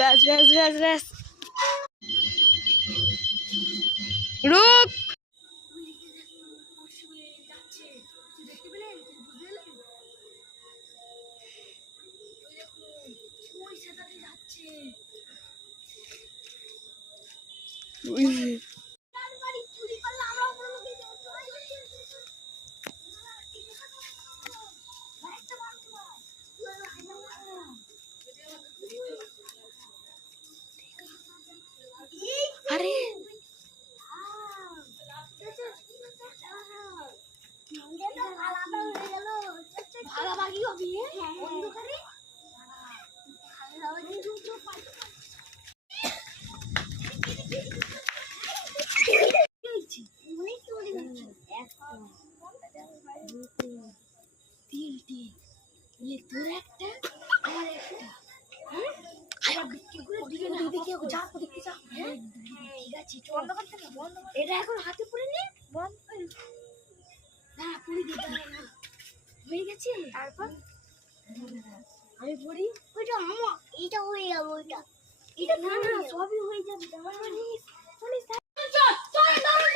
ব্যাস ব্যাস ব্যাস ব্যাস রুক। আরে ভাগাভাগি হবে অন্ধকারে। তিনটে তোর একটা আমার একটা এটা এখন হাতে পড়ে নে বন্ধ না পড়ে দিতে না হয়ে গেছে। তারপর আমি পড়ি ওইটা আমার এটা হয়ে যাবে ওইটা এটা না না সবই হয়ে যাবে তোমার চলে চল চল